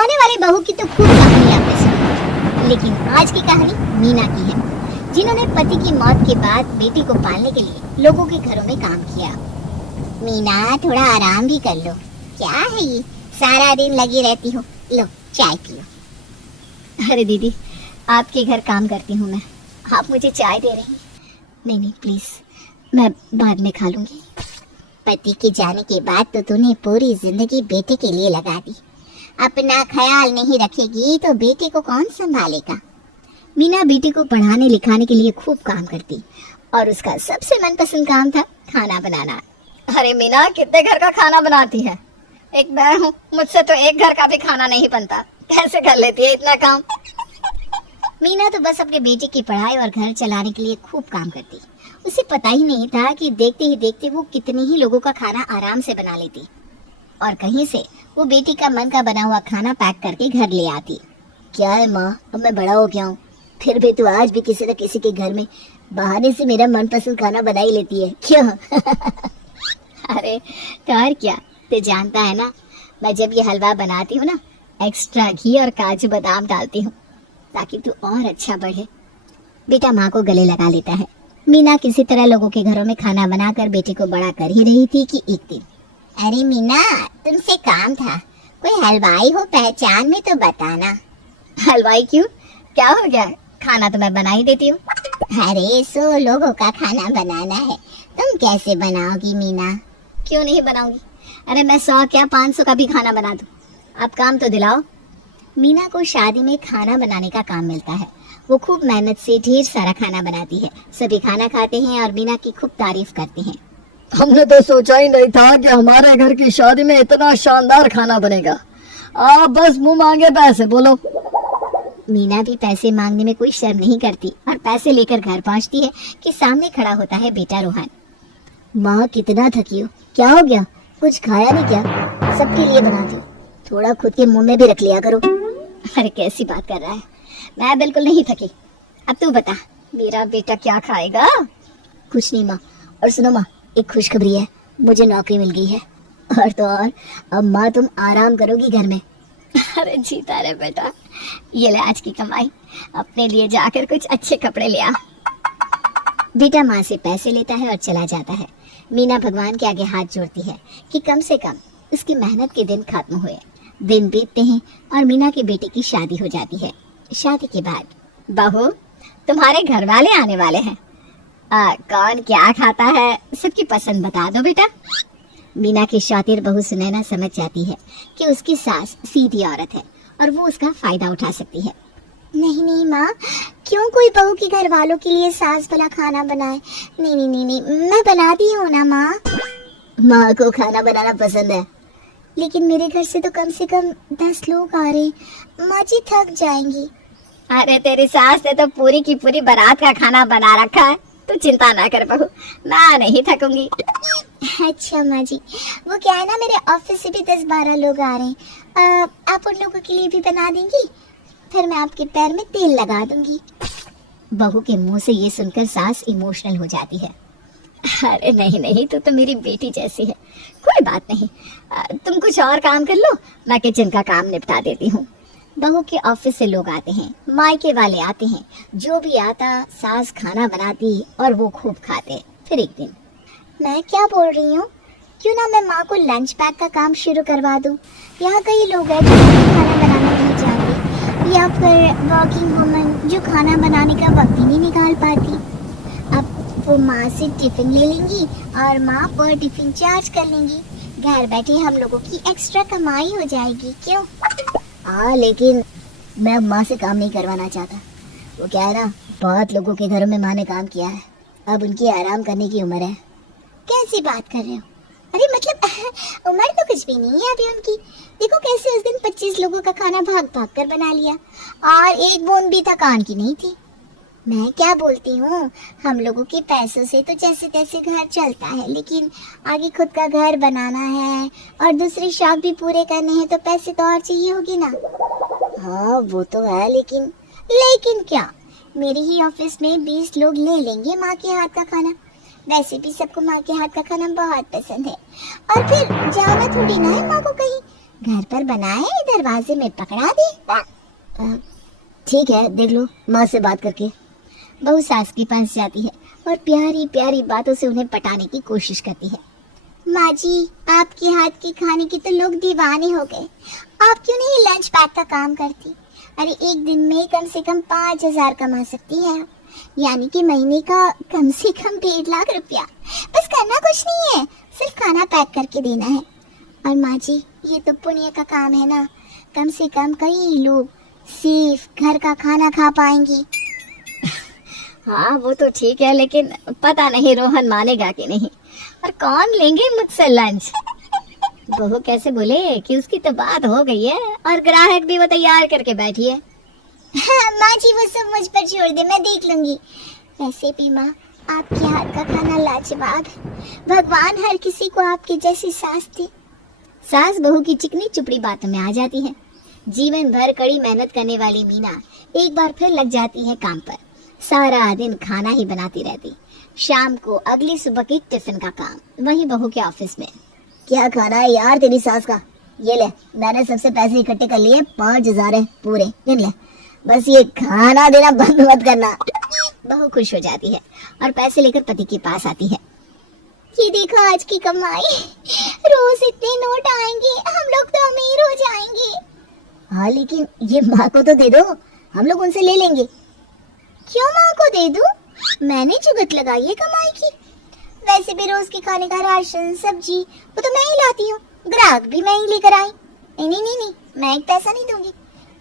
कमाने वाली बहू की तो खूब कहानी आपने सुनी, लेकिन आज की कहानी मीना की है, जिन्होंने पति की मौत के बाद बेटी को पालने के लिए लोगों के घरों में काम किया। मीना, थोड़ा आराम भी कर लो। क्या है ये, सारा दिन लगी रहती हो। लो चाय पियो। अरे दीदी, आपके घर काम करती हूँ मैं, आप मुझे चाय दे रही? नहीं नहीं प्लीज, मैं बाद में खा लूंगी। पति के जाने के बाद तो तूने पूरी जिंदगी बेटे के लिए लगा दी। अपना ख्याल नहीं रखेगी तो बेटे को कौन संभालेगा? मीना बेटे को पढ़ाने लिखाने के लिए खूब काम करती और उसका सबसे मनपसंद काम था खाना बनाना। अरे मीना, कितने घर का खाना बनाती है? एक मैं हूँ, मुझसे तो एक घर का भी खाना नहीं बनता, कैसे कर लेती है इतना काम? मीना तो बस अपने बेटे की पढ़ाई और घर चलाने के लिए खूब काम करती। उसे पता ही नहीं था कि देखते ही देखते वो कितने ही लोगों का खाना आराम से बना लेती और कहीं से वो बेटी का मन का बना हुआ खाना पैक करके घर ले आती। क्या है माँ, अब मैं बड़ा हो गया हूँ, फिर भी तू आज भी किसी न किसी के घर में बहाने से मेरा मनपसंद खाना बना ही लेती है, क्यों? अरे तो और क्या, तू जानता है ना, मैं जब ये हलवा बनाती हूँ ना, एक्स्ट्रा घी और काजू बादाम डालती हूँ ताकि तू और अच्छा बढ़े। बेटा माँ को गले लगा लेता है। मीना किसी तरह लोगों के घरों में खाना बनाकर बेटे को बड़ा कर ही रही थी कि एक दिन, अरे मीना, तुमसे काम था, कोई हलवाई हो पहचान में तो बताना। हलवाई क्यों, क्या हो गया? खाना तो मैं बना ही देती हूँ। अरे 100 लोगों का खाना बनाना है, तुम कैसे बनाओगी मीना? क्यों नहीं बनाऊंगी? अरे मैं 100 क्या 500 का भी खाना बना दूँ, आप काम तो दिलाओ। मीना को शादी में खाना बनाने का काम मिलता है। वो खूब मेहनत से ढेर सारा खाना बनाती है। सभी खाना खाते हैं और मीना की खूब तारीफ करते हैं। हमने तो सोचा ही नहीं था कि हमारे घर की शादी में इतना शानदार खाना बनेगा। आप बस मुंह मांगे पैसे बोलो। मीना भी पैसे मांगने में कोई शर्म नहीं करती और पैसे लेकर घर पहुंचती है कि सामने खड़ा होता है बेटा रोहन। माँ, कितना थकी हो, क्या हो गया? कुछ खाया नहीं क्या? सबके लिए बनाती हूँ, थोड़ा खुद के मुंह में भी रख लिया करो। अरे कैसी बात कर रहा है, मैं बिल्कुल नहीं थकी। अब तू बता, मेरा बेटा क्या खाएगा? कुछ नहीं माँ। और सुनो माँ, एक खुशखबरी है, मुझे नौकरी मिल गई है। और तो और, अब माँ तुम आराम करोगी घर में। अरे जीता रे बेटा, ये ले आज की कमाई, अपने लिए जाकर कुछ अच्छे कपड़े ले आ। बेटा माँ से पैसे लेता है और चला जाता है। मीना भगवान के आगे हाथ जोड़ती है कि कम से कम उसकी मेहनत के दिन खत्म हुए। दिन बीतते हैं और मीना के बेटे की शादी हो जाती है। शादी के बाद, बहू, तुम्हारे घर वाले आने वाले हैं, कौन क्या खाता है सबकी पसंद बता दो बेटा। मीना की शातिर बहू सुनैना समझ जाती है कि उसकी सास सीधी औरत है और वो उसका फायदा उठा सकती है। नहीं नहीं माँ, क्यों कोई बहू के घर वालों के लिए सास भला खाना बनाए? नहीं नहीं नहीं नहीं, मैं बनाती हूँ ना माँ। माँ को खाना बनाना पसंद है, लेकिन मेरे घर से तो कम 10 लोग आ रहे, माँ जी थक जाएंगी। अरे तेरी सास ने तो पूरी की पूरी बारात का खाना बना रखा है, तू चिंता ना कर बहू, मैं नहीं थकूंगी। अच्छा माँ जी, वो क्या है ना, मेरे ऑफिस से भी 10-12 लोग आ रहे हैं, आप उन लोगों के लिए भी बना देंगी? फिर मैं आपके पैर में तेल लगा दूंगी। बहू के मुंह से ये सुनकर सास इमोशनल हो जाती है। अरे नहीं नहीं, तू तो मेरी बेटी जैसी है, कोई बात नहीं, तुम कुछ और काम कर लो, मैं किचन का काम निपटा देती हूँ। बहू के ऑफिस से लोग आते हैं, मायके वाले आते हैं, जो भी आता सास खाना बनाती और वो खूब खाते। फिर एक दिन, मैं क्या बोल रही हूँ, क्यों ना मैं माँ को लंच पैक का काम शुरू करवा दूँ। यहाँ कई लोग हैं जो खाना बनाना नहीं जानते, या फिर वर्किंग वुमन जो खाना बनाने का वक्त ही नहीं निकाल पाती। अब वो माँ से टिफिन ले लेंगी और माँ पर टिफिन चार्ज कर लेंगी। घर बैठे हम लोगों की एक्स्ट्रा कमाई हो जाएगी, क्यों? हाँ, लेकिन मैं माँ से काम नहीं करवाना चाहता। वो क्या है ना, बहुत लोगों के घरों में माँ ने काम किया है, अब उनकी आराम करने की उम्र है। कैसी बात कर रहे हो? अरे मतलब उम्र तो कुछ भी नहीं है अभी उनकी। देखो कैसे उस दिन 25 लोगों का खाना भाग भाग कर बना लिया और एक बूंद भी थकान की नहीं थी। मैं क्या बोलती हूँ, हम लोगों के पैसों से तो जैसे तैसे घर चलता है, लेकिन आगे खुद का घर बनाना है और दूसरे शौक भी पूरे करने हैं तो पैसे तो और चाहिए होगी ना। हाँ वो तो है, लेकिन क्या, मेरे ही ऑफिस में 20 लोग ले लेंगे माँ के हाथ का खाना। वैसे भी सबको माँ के हाथ का खाना बहुत पसंद है, और फिर जाना थोड़ी ना है माँ को कहीं, घर पर बनाए, दरवाजे में पकड़ा दे। ठीक है, देख लो माँ से बात करके। बहू सास के पास जाती है और प्यारी प्यारी बातों से उन्हें पटाने की कोशिश करती है। माँ जी, आपके हाथ के खाने के तो लोग दीवाने हो गए। आप क्यों नहीं लंच पैक का काम करती? अरे एक दिन में कम से कम 5,000 कमा सकती हैं आप, यानी कि महीने का कम से कम 1.5 लाख रुपया। बस करना कुछ नहीं है, सिर्फ खाना पैक करके देना है। और माँ जी, ये तो पुण्य का काम है ना, कम से कम कई लोग सिर्फ घर का खाना खा पाएंगे। हाँ वो तो ठीक है, लेकिन पता नहीं रोहन मानेगा कि नहीं, और कौन लेंगे मुझसे लंच। बहू कैसे बोले कि उसकी तो बात हो गई है और ग्राहक भी वो तैयार करके बैठी है। हाँ, माँ जी वो सब मुझ पर छोड़ दे, मैं देख लूंगी। वैसे भी माँ, आपके हाथ का खाना लाजवाब है। भगवान हर किसी को आपकी जैसी सास दे। सास बहू की चिकनी चुपड़ी बातों में आ जाती है। जीवन भर कड़ी मेहनत करने वाली मीना एक बार फिर लग जाती है काम पर। सारा दिन खाना ही बनाती रहती। शाम को अगली सुबह की टिफिन का काम वही बहू के ऑफिस में। क्या खाना है यार तेरी सास का? ये ले, मैंने सबसे पैसे इकट्ठे कर लिए, 5,000 है पूरे, गिन ले। बस ये खाना देना बंद मत करना। बहू खुश हो जाती है और पैसे लेकर पति के पास आती है। ये देखो आज की कमाई, रोज इतने नोट आएंगे, हम लोग तो अमीर हो जाएंगे। हाँ लेकिन ये माँ को तो दे दो, हम लोग उनसे ले लेंगे। क्यों माँ को दे दूं? मैंने जुगत लगाई है कमाई की। वैसे भी रोज के खाने का राशन सब्जी वो तो मैं ही लाती हूँ, ग्राहक भी मैं ही लेकर आई। नहीं, मैं एक पैसा नहीं दूंगी।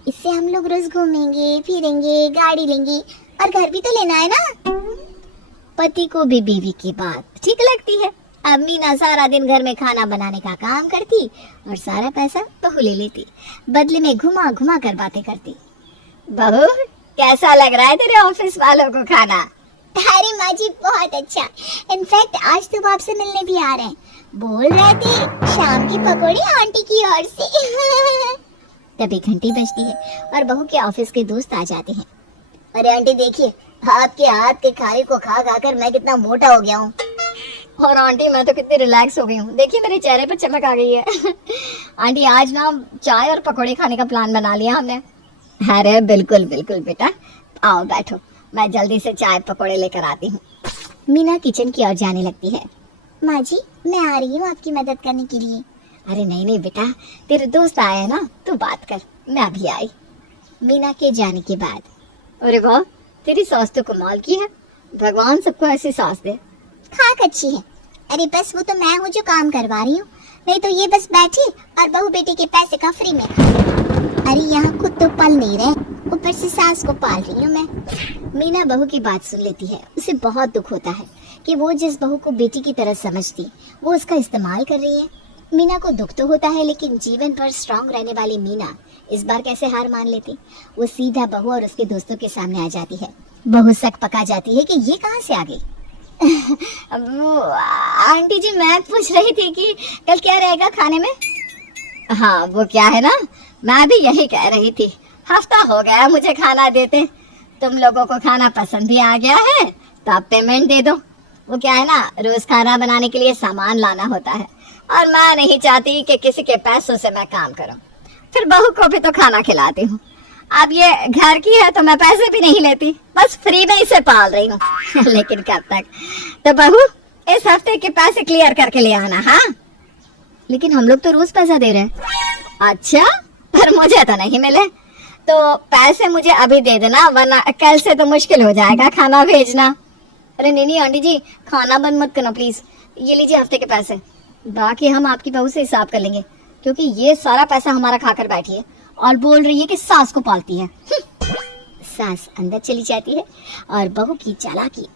इससे हम लोग रोज घूमेंगे फिरेंगे, गाड़ी लेंगे और घर भी तो लेना है ना। पति को भी बीवी की बात ठीक लगती है। अब मीना सारा दिन घर में खाना बनाने का काम करती और सारा पैसा बहू ले लेती, बदले में घुमा घुमा कर बातें करती। बहू कैसा लग रहा है तेरे ऑफिस वालों को खाना? अरे माँ जी बहुत अच्छा, इनफैक्ट आज तो वो आपसे मिलने भी आ रहे हैं। बोल रहे थे शाम की पकौड़ी आंटी की ओर से। तभी घंटी बजती है और बहू के ऑफिस के दोस्त आ जाते हैं। अरे आंटी देखिए, आपके हाथ के खाने को खा खा कर मैं कितना मोटा हो गया हूँ। और आंटी मैं तो कितनी रिलैक्स हो गई हूँ, देखिए मेरे चेहरे पर चमक आ गई है। आंटी आज ना चाय और पकौड़े खाने का प्लान बना लिया हमने। अरे बिल्कुल बिल्कुल बेटा, आओ बैठो, मैं जल्दी से चाय पकौड़े लेकर आती हूँ। मीना किचन की ओर जाने लगती है। माँ जी मैं आ रही हूँ आपकी मदद करने के लिए। अरे नहीं बेटा, तेरे दोस्त आए हैं ना, तू बात कर, मैं अभी आई। मीना के जाने के बाद, अरे वाह तेरी सास तो कमाल की है, भगवान सबको ऐसी सास दे। खाक अच्छी है। अरे बस वो तो मैं हूँ जो काम करवा रही हूँ, नहीं तो ये बस बैठी और बहू बेटी के पैसे का फ्री में खा। अरे यहाँ खुद तो पल नहीं रहे, ऊपर से सास को पाल रही हूँ मैं। मीना बहू की बात सुन लेती है। उसे बहुत दुख होता है कि वो जिस बहू को बेटी की तरह समझती वो उसका इस्तेमाल कर रही है। मीना को दुख तो होता है, लेकिन जीवन भर स्ट्रांग रहने वाली मीना इस बार कैसे हार मान लेती। वो सीधा बहू और उसके दोस्तों के सामने आ जाती है। बहू शक पका जाती है कि ये कहाँ से आ गई। आंटी जी मैं पूछ रही थी कि कल क्या रहेगा खाने में। हाँ वो क्या है ना, मैं भी यही कह रही थी, हफ्ता हो गया मुझे खाना देते, तुम लोगों को खाना पसंद भी आ गया है तो आप पेमेंट दे दो। वो क्या है ना, रोज खाना बनाने के लिए सामान लाना होता है और मैं नहीं चाहती कि किसी के पैसों से मैं काम करूं, फिर बहू को भी तो खाना खिलाती हूँ। अब ये घर की है तो मैं पैसे भी नहीं लेती, बस फ्री में इसे पाल रही हूँ। लेकिन कब तक? तो बहू इस हफ्ते के पैसे क्लियर करके ले आना। हाँ लेकिन हम लोग तो रोज पैसा दे रहे हैं। अच्छा, पर मुझे तो नहीं मिले, तो पैसे मुझे अभी दे देना, वरना कल से तो मुश्किल हो जाएगा खाना भेजना। अरे नहीं आंटी जी, खाना बंद मत करना प्लीज, ये लीजिए हफ्ते के पैसे, बाकी हम आपकी बहू से हिसाब कर लेंगे, क्योंकि ये सारा पैसा हमारा खाकर बैठी है और बोल रही है कि सास को पालती है। सास अंदर चली जाती है और बहू की चालाकी।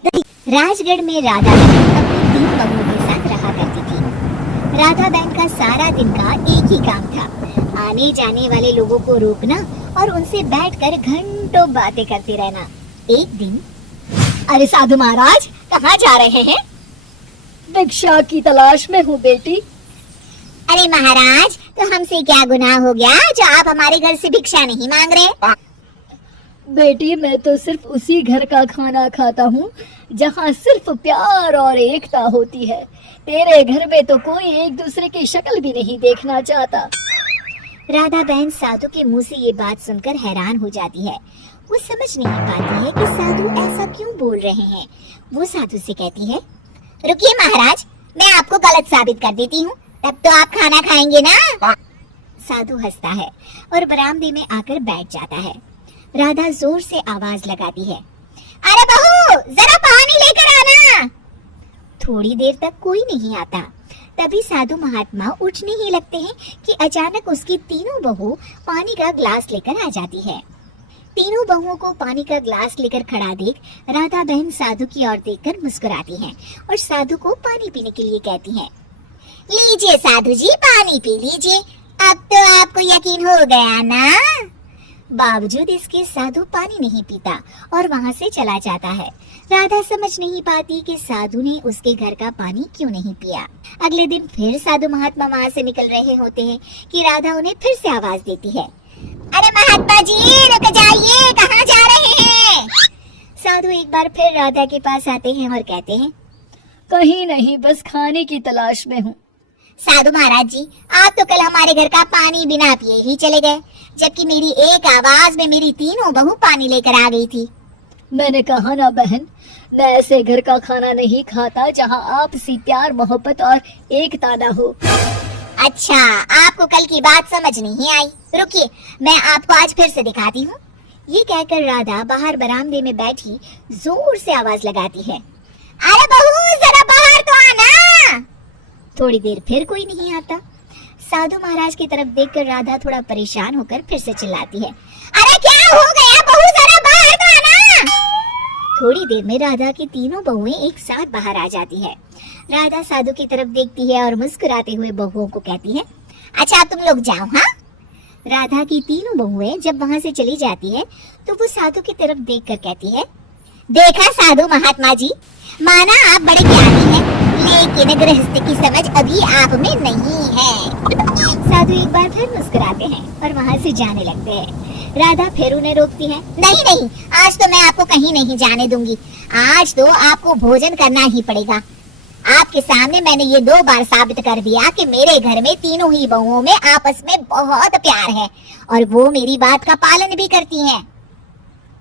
राजगढ़ में राधा अपनी 3 बहूओं के साथ रहा करती थी। राधा बहन का सारा दिन का एक ही काम था, आने जाने वाले लोगों को रोकना और उनसे बैठकर घंटों बातें करते रहना। एक दिन, अरे साधु महाराज कहाँ जा रहे हैं? भिक्षा की तलाश में हूँ बेटी। अरे महाराज, तो हमसे क्या गुनाह हो गया जो आप हमारे घर से भिक्षा नहीं मांग रहे? बेटी मैं तो सिर्फ उसी घर का खाना खाता हूँ जहाँ सिर्फ प्यार और एकता होती है। तेरे घर में तो कोई एक दूसरे की शक्ल भी नहीं देखना चाहता। राधा बहन साधु के मुंह से ये बात सुनकर हैरान हो जाती है। वो समझ नहीं पाती है कि साधु ऐसा क्यों बोल रहे हैं। वो साधु से कहती है, रुकिए महाराज, मैं आपको गलत साबित कर देती हूँ, तब तो आप खाना खाएंगे ना। साधु हंसता है और बरामदे में आकर बैठ जाता है। राधा जोर से आवाज लगाती है, अरे बहू, जरा पानी लेकर आना। थोड़ी देर तक कोई नहीं आता। तभी साधु महात्मा उठने ही लगते हैं कि अचानक उसकी तीनों बहू पानी का ग्लास लेकर आ जाती है। तीनों बहुओं को पानी का ग्लास लेकर खड़ा देख राधा बहन साधु की ओर देखकर मुस्कुराती हैं और साधु को पानी पीने के लिए कहती हैं, लीजिए साधु जी, पानी पी लीजिए, अब तो आपको यकीन हो गया ना। बावजूद इसके साधु पानी नहीं पीता और वहाँ से चला जाता है। राधा समझ नहीं पाती कि साधु ने उसके घर का पानी क्यों नहीं पिया। अगले दिन फिर साधु महात्मा वहाँ से निकल रहे होते हैं कि राधा उन्हें फिर से आवाज देती है, अरे महात्मा जी, रुक जाइए, कहाँ जा रहे हैं। साधु एक बार फिर राधा के पास आते हैं और कहते हैं, कहीं नहीं, बस खाने की तलाश में हूँ। साधु महाराज जी, आप तो कल हमारे घर का पानी बिना पिए ही चले गए, जबकि मेरी एक आवाज में मेरी तीनों बहू पानी लेकर आ गई थी। मैंने कहा ना बहन, मैं ऐसे घर का खाना नहीं खाता जहाँ आपसी प्यार मोहब्बत और एकता ना हो। अच्छा, आपको कल की बात समझ नहीं आई, रुकिए, मैं आपको आज फिर से दिखाती हूँ। ये कहकर राधा बाहर बरामदे में बैठी जोर से आवाज लगाती है, अरे बहू, जरा बाहर तो आना। थोड़ी देर फिर कोई नहीं आता। साधु महाराज की तरफ देखकर राधा थोड़ा परेशान होकर फिर से चिल्लाती है, अरे क्या हो गया बहू, जरा बाहर तो आना। थोड़ी देर में राधा की तीनों बहुएं एक साथ बाहर आ जाती है। राधा साधु की तरफ देखती है और मुस्कुराते हुए बहुओं को कहती है, अच्छा तुम लोग जाओ। हाँ। राधा की तीनों बहुएं जब वहाँ से चली जाती है तो वो साधु की तरफ देखकर कहती है, देखा साधु महात्मा जी, माना आप बड़े ज्ञानी हैं, लेकिन गृहस्थी की समझ अभी आप में नहीं है। साधु एक बार फिर मुस्कुराते हैं और वहाँ से जाने लगते हैं। राधा फिर उन्हें रोकती है, नहीं नहीं, आज तो मैं आपको कहीं नहीं जाने दूंगी, आज तो आपको भोजन करना ही पड़ेगा। आपके सामने मैंने ये 2 बार साबित कर दिया कि मेरे घर में तीनों ही बहुओं में आपस में बहुत प्यार है और वो मेरी बात का पालन भी करती हैं।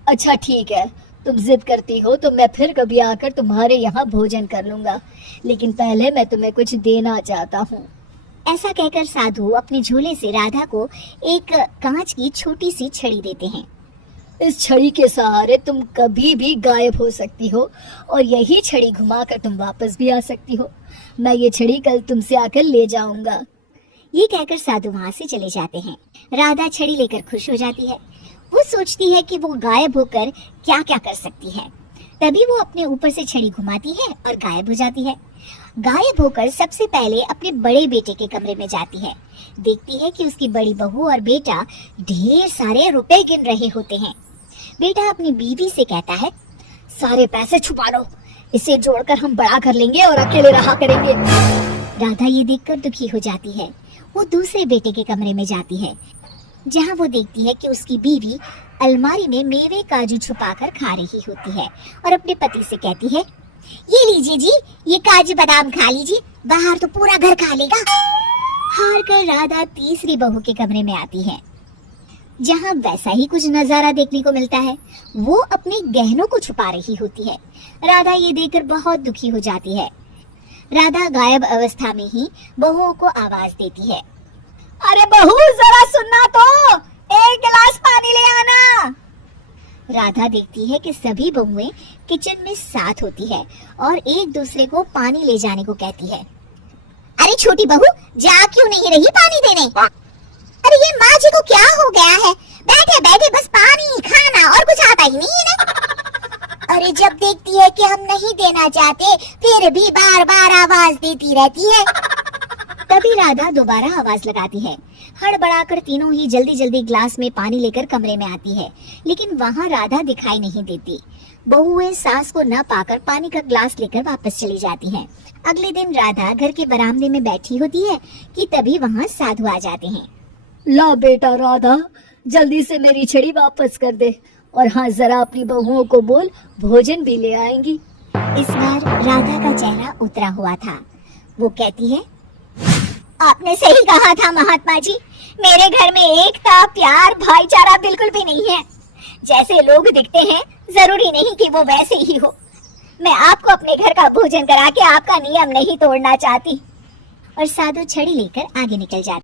अच्छा ठीक है, तुम जिद करती हो तो मैं फिर कभी आकर तुम्हारे यहाँ भोजन कर लूंगा, लेकिन पहले मैं तुम्हें कुछ देना चाहता हूँ। ऐसा कहकर साधु अपने झोले से राधा को एक कांच की छोटी सी छड़ी देते हैं। इस छड़ी के सहारे तुम कभी भी गायब हो सकती हो और यही छड़ी घुमाकर तुम वापस भी आ सकती हो। मैं ये छड़ी कल तुमसे आकर ले जाऊंगा। ये कहकर साधु वहाँ से चले जाते हैं। राधा छड़ी लेकर खुश हो जाती है। वो सोचती है कि वो गायब होकर क्या क्या कर सकती है। तभी वो अपने ऊपर से छड़ी घुमाती है और गायब हो जाती है। गायब होकर सबसे पहले अपने बड़े बेटे के कमरे में जाती है। देखती है कि उसकी बड़ी बहू और बेटा ढेर सारे रुपए गिन रहे होते हैं। बेटा अपनी बीवी से कहता है, सारे पैसे छुपा लो, इसे जोड़कर हम बड़ा कर लेंगे और अकेले रहा करेंगे। राधा ये देखकर दुखी हो जाती है। वो दूसरे बेटे के कमरे में जाती है, जहाँ वो देखती है कि उसकी बीवी अलमारी में मेवे काजू छुपाकर खा रही होती है और अपने पति से कहती है, ये लीजिए जी, ये काजू बादाम खा लीजिए, बाहर तो पूरा घर खा लेगा। हार कर राधा तीसरी बहू के कमरे में आती है, जहाँ वैसा ही कुछ नजारा देखने को मिलता है। वो अपने गहनों को छुपा रही होती है। राधा ये देखकर बहुत दुखी हो जाती है। राधा गायब अवस्था में ही बहुओं को आवाज देती है, अरे बहू, जरा सुनना तो, एक गिलास पानी ले आना। राधा देखती है कि सभी बहुएं किचन में साथ होती है और एक दूसरे को पानी ले जाने को कहती है। अरे छोटी बहू, जा क्यों नहीं रही पानी देने? अरे ये माँ जी को क्या हो गया है, बैठे बैठे बस पानी खाना और कुछ आता ही नहीं है ना। अरे जब देखती है कि हम नहीं देना चाहते फिर भी बार बार आवाज देती रहती है। तभी राधा दोबारा आवाज लगाती है। हड़बड़ाकर तीनों ही जल्दी जल्दी ग्लास में पानी लेकर कमरे में आती है, लेकिन वहाँ राधा दिखाई नहीं देती। बहुएं सास को न पाकर पानी का ग्लास लेकर वापस चली जाती हैं। अगले दिन राधा घर के बरामदे में बैठी होती है कि तभी वहाँ साधु आ जाते हैं। ला बेटा राधा, जल्दी से मेरी छड़ी वापस कर दे, और हाँ, जरा अपनी बहुओं को बोल भोजन भी ले आएंगी। इस बार राधा का चेहरा उतरा हुआ था। वो कहती है, आपने सही कहा था महात्मा जी, मेरे घर में एकता, प्यार, भाईचारा बिल्कुल भी नहीं है। जैसे लोग दिखते हैं जरूरी नहीं कि वो वैसे ही हो। मैं आपको अपने घर का भोजन करा के आपका नियम नहीं तोड़ना चाहती। और साधु छड़ी लेकर आगे निकल जाती।